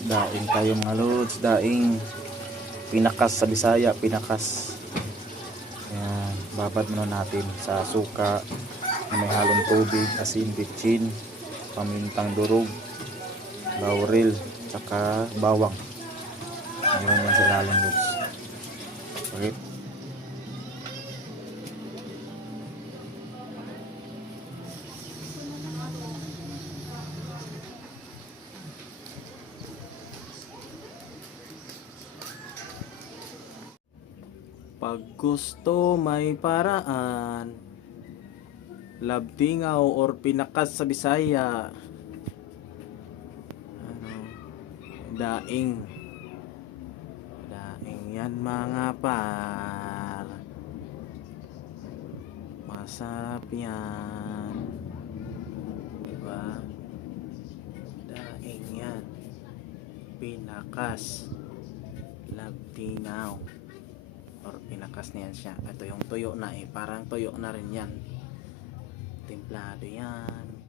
Daing tayo mga lods, daing pinakas sa Bisaya, pinakas. Ayan, babad muna natin sa suka na may halong tubig, asin, bitchin, pamintang durog, laurel, tsaka bawang. Ngayon yan sa ilalim lods. Okay. Pag gusto may paraan, labtingaw or pinakas sa Bisaya. Ano, daing. Daing yan mga par. Masarap yan. Diba? Daing yan. Pinakas. Labtingaw. Or pinakas niyan siya. Ito yung tuyo na eh. Parang tuyo na rin yan. Templado yan.